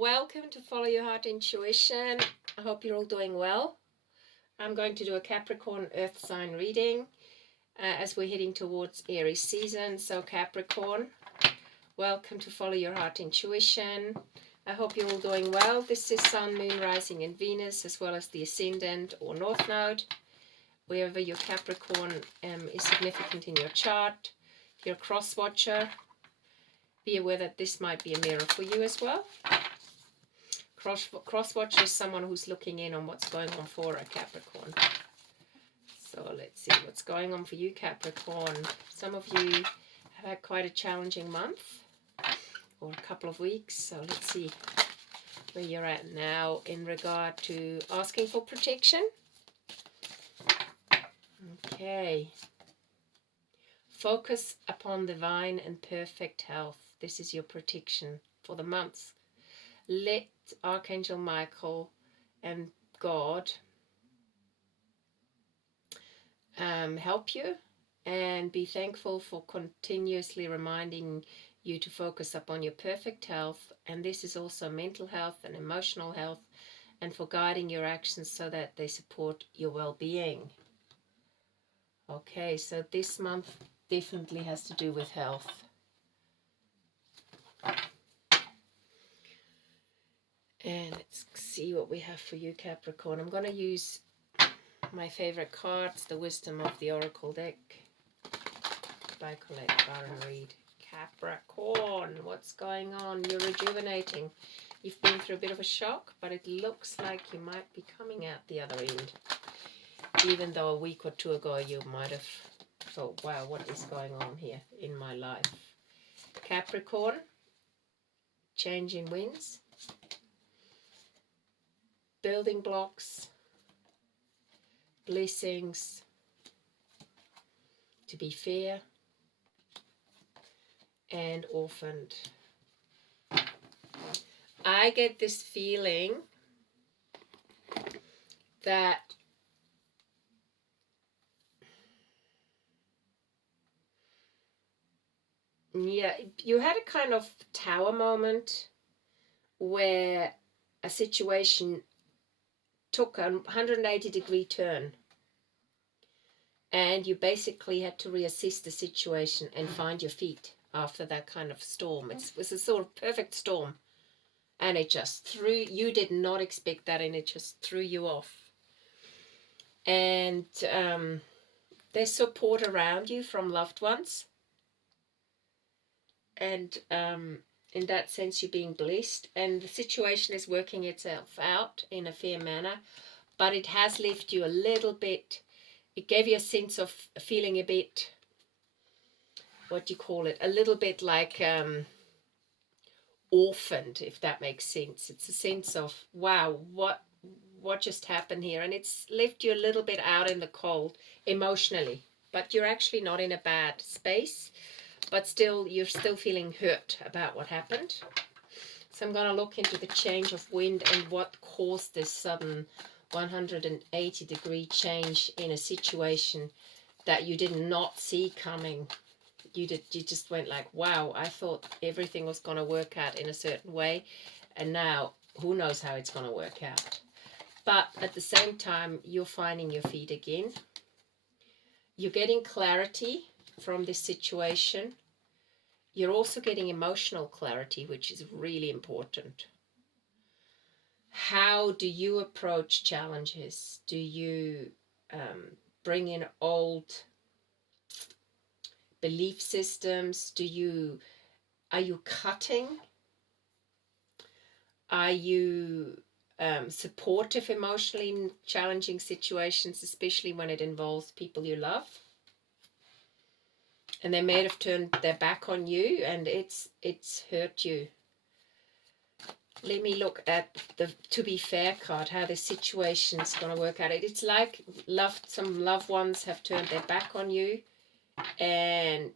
Welcome to Follow Your Heart Intuition. I hope you're all doing well. I'm going to do a Capricorn Earth sign reading as we're heading towards Aries season. So Capricorn, welcome to Follow Your Heart Intuition. I hope you're all doing well. This is Sun, Moon, Rising and Venus, as well as the Ascendant or North Node. Wherever your Capricorn is significant in your chart. If you're a cross watcher, be aware that this might be a mirror for you as well. Cross-watcher is someone who's looking in on what's going on for a Capricorn. So let's see what's going on for you, Capricorn. Some of you have had quite a challenging month or a couple of weeks. So let's see where you're at now in regard to asking for protection. Okay. Focus upon divine and perfect health. This is your protection for the months. Let Archangel Michael and God help you, and be thankful for continuously reminding you to focus upon your perfect health. And this is also mental health and emotional health, and for guiding your actions so that they support your well-being. Okay, so this month definitely has to do with health. And let's see what we have for you, Capricorn. I'm going to use my favorite cards, the Wisdom of the Oracle deck by Colette Baron Reed. Capricorn, what's going on? You're rejuvenating. You've been through a bit of a shock, but it looks like you might be coming out the other end. Even though a week or two ago you might have thought, wow, what is going on here in my life? Capricorn, changing winds, building blocks, blessings, to be fair, and orphaned. I get this feeling that you had a kind of tower moment where a situation took a 180-degree turn, and you basically had to reassess the situation and find your feet after that kind of storm. It was a sort of perfect storm, and it just threw, you did not expect that, and it just threw you off. And there's support around you from loved ones, and in that sense you're being blessed, and the situation is working itself out in a fair manner, but it has left you a little bit, it gave you a sense of feeling a bit, what do you call it, a little bit like orphaned, if that makes sense. It's a sense of, wow, what just happened here? And it's left you a little bit out in the cold emotionally, but you're actually not in a bad space, but still you're still feeling hurt about what happened. So I'm going to look into the change of wind and what caused this sudden 180-degree change in a situation that you did not see coming. You just went like, wow, I thought everything was going to work out in a certain way, and now who knows how it's going to work out. But at the same time, you're finding your feet again. You're getting clarity from this situation. You're also getting emotional clarity, which is really important. How do you approach challenges? Do you bring in old belief systems? Are you cutting? Are you supportive emotionally in challenging situations, especially when it involves people you love? And they may have turned their back on you, and it's hurt you. Let me look at the to be fair card, how the situation's going to work out. It's like some loved ones have turned their back on you, and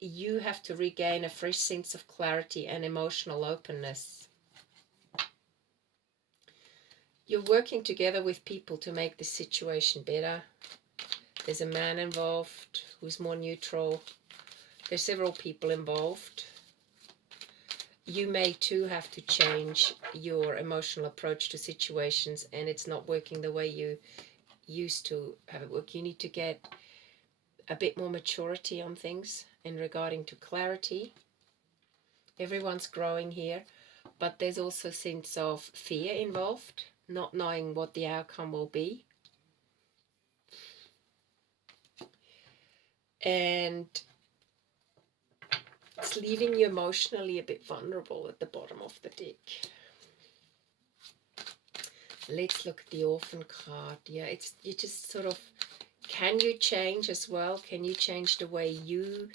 you have to regain a fresh sense of clarity and emotional openness. You're working together with people to make the situation better. There's a man involved who's more neutral. There's several people involved. you may too have to change your emotional approach to situations, and it's not working the way you used to have it work. You need to get a bit more maturity on things in regarding to clarity. Everyone's growing here, but there's also a sense of fear involved, not knowing what the outcome will be. And it's leaving you emotionally a bit vulnerable at the bottom of the deck. Let's look at the Orphan card. Yeah, you just sort of, can you change as well? Can you change the way you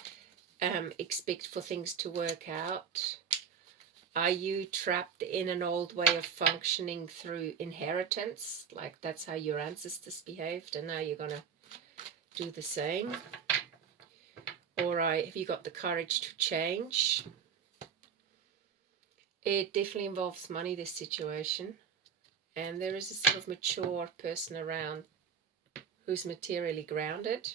expect for things to work out? Are you trapped in an old way of functioning through inheritance? Like that's how your ancestors behaved and now you're going to do the same? Or have you got the courage to change? It definitely involves money, this situation. And there is a sort of mature person around who's materially grounded.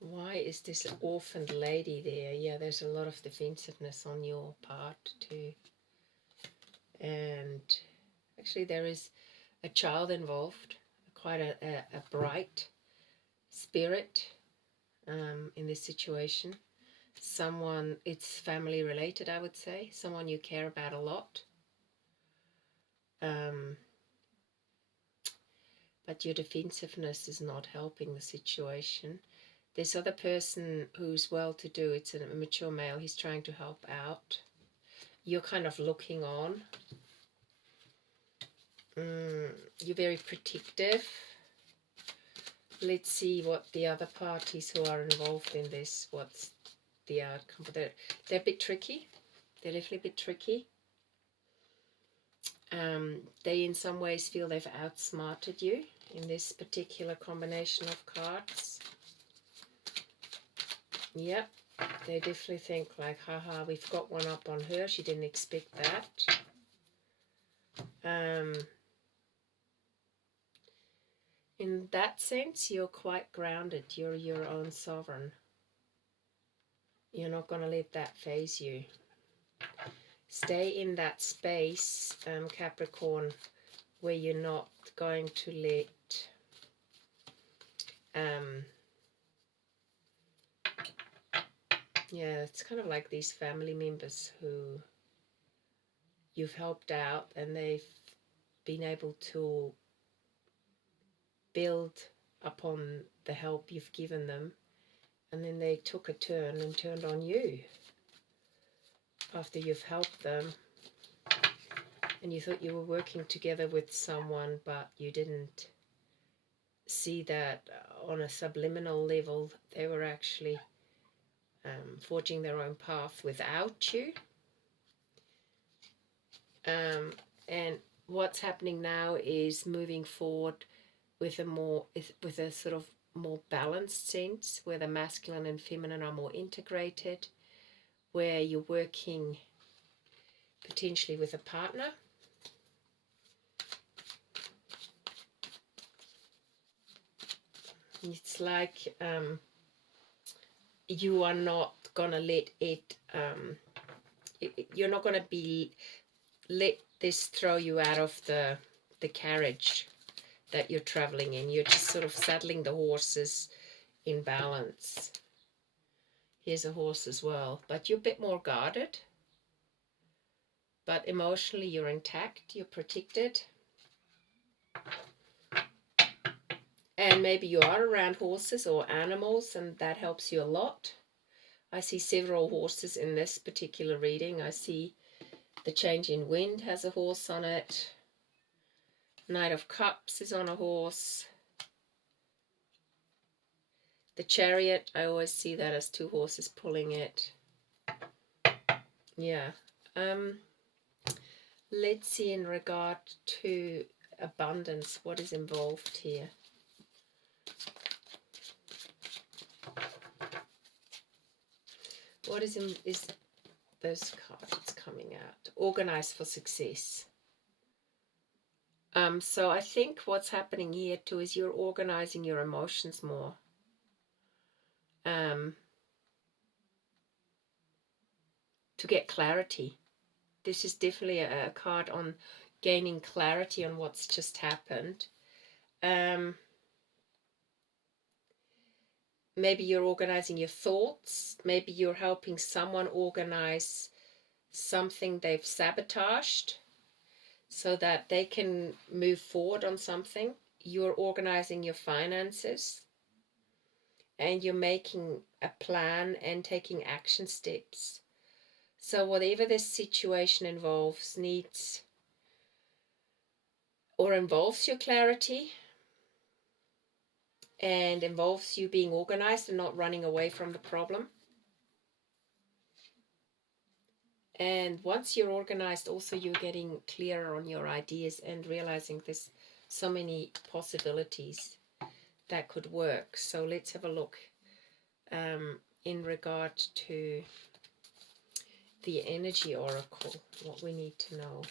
Why is this orphaned lady there? Yeah, there's a lot of defensiveness on your part too. And actually there is a child involved, quite a bright spirit in this situation. Someone, it's family related, I would say. Someone you care about a lot. But your defensiveness is not helping the situation. This other person who's well-to-do, it's a mature male, he's trying to help out. You're kind of looking on. You're very protective. Let's see what the other parties who are involved in this, what's the outcome. They're a bit tricky. They're definitely a bit tricky. They in some ways feel they've outsmarted you in this particular combination of cards. Yep, they definitely think like, haha, we've got one up on her, she didn't expect that. In that sense, you're quite grounded, you're your own sovereign. You're not going to let that phase you. Stay in that space, Capricorn, where you're not going to let yeah, it's kind of like these family members who you've helped out and they've been able to build upon the help you've given them, and then they took a turn and turned on you after you've helped them, and you thought you were working together with someone, but you didn't see that on a subliminal level they were actually forging their own path without you. And what's happening now is moving forward with a sort of more balanced sense, where the masculine and feminine are more integrated, where you're working potentially with a partner. It's like you are not gonna let you're not gonna let this throw you out of the carriage that you're traveling in. You're just sort of saddling the horses in balance. Here's a horse as well, but you're a bit more guarded. But emotionally you're intact, you're protected. And maybe you are around horses or animals, and that helps you a lot. I see several horses in this particular reading. I see the change in wind has a horse on it. Knight of Cups is on a horse. The Chariot, I always see that as two horses pulling it. Yeah. Let's see in regard to abundance, what is involved here. What is those cards coming out? Organize for success. So I think what's happening here too is you're organizing your emotions more. To get clarity. This is definitely a card on gaining clarity on what's just happened. Maybe you're organizing your thoughts. Maybe you're helping someone organize something they've sabotaged so that they can move forward on something. You're organizing your finances and you're making a plan and taking action steps. So whatever this situation involves needs or involves your clarity and involves you being organized and not running away from the problem. And once you're organized, also you're getting clearer on your ideas and realizing there's so many possibilities that could work. So let's have a look in regard to the energy oracle, what we need to know.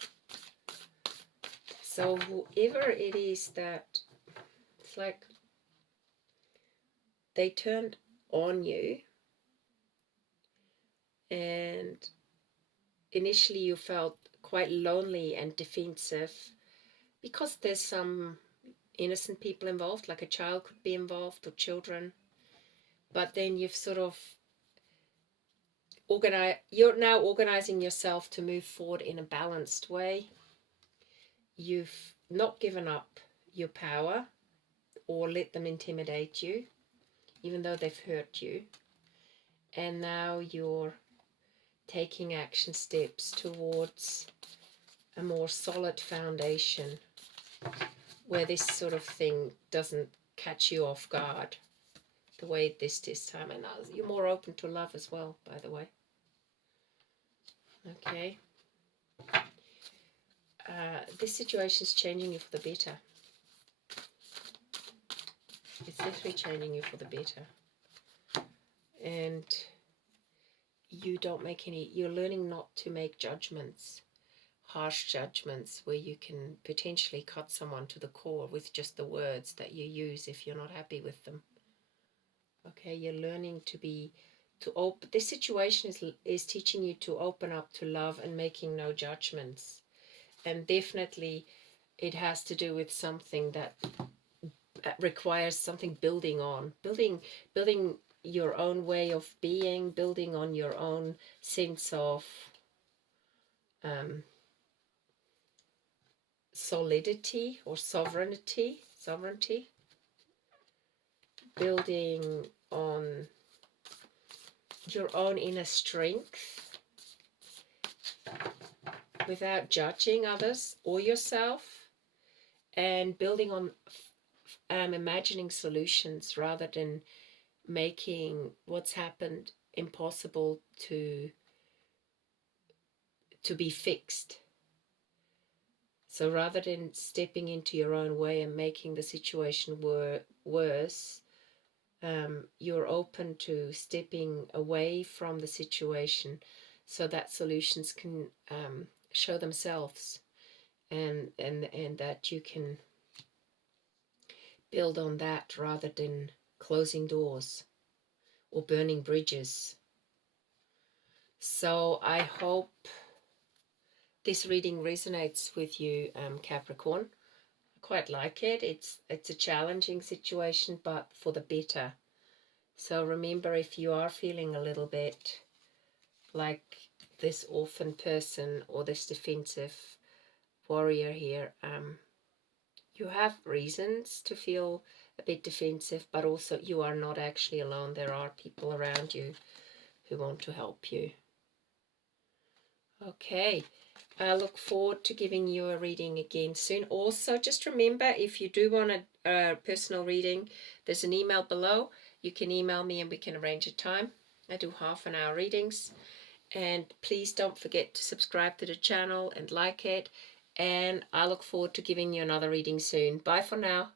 So whoever it is that, it's like they turned on you, and initially you felt quite lonely and defensive because there's some innocent people involved, like a child could be involved or children. But then you've sort of you're now organizing yourself to move forward in a balanced way. You've not given up your power or let them intimidate you, even though they've hurt you. And now you're taking action steps towards a more solid foundation where this sort of thing doesn't catch you off guard the way this time. And you're more open to love as well, by the way. Okay. This situation is changing you for the better. It's literally changing you for the better. And you don't make any, you're learning not to make judgments, harsh judgments, where you can potentially cut someone to the core with just the words that you use if you're not happy with them. Okay, you're learning this situation is teaching you to open up to love and making no judgments. And definitely it has to do with something that requires something building on, building your own way of being, building on your own sense of solidity or sovereignty, building on your own inner strength without judging others or yourself, and building on imagining solutions rather than making what's happened impossible to be fixed. So rather than stepping into your own way and making the situation worse, you're open to stepping away from the situation so that solutions can show themselves, and that you can build on that rather than closing doors or burning bridges. So I hope this reading resonates with you, Capricorn. I quite like it. It's a challenging situation, but for the better. So remember, if you are feeling a little bit like this orphan person or this defensive warrior here, you have reasons to feel a bit defensive, but also you are not actually alone. There are people around you who want to help you. Okay, I look forward to giving you a reading again soon. Also, just remember, if you do want a personal reading, there's an email below. You can email me and we can arrange a time. I do half-an-hour readings. And please don't forget to subscribe to the channel and like it. And I look forward to giving you another reading soon. Bye for now.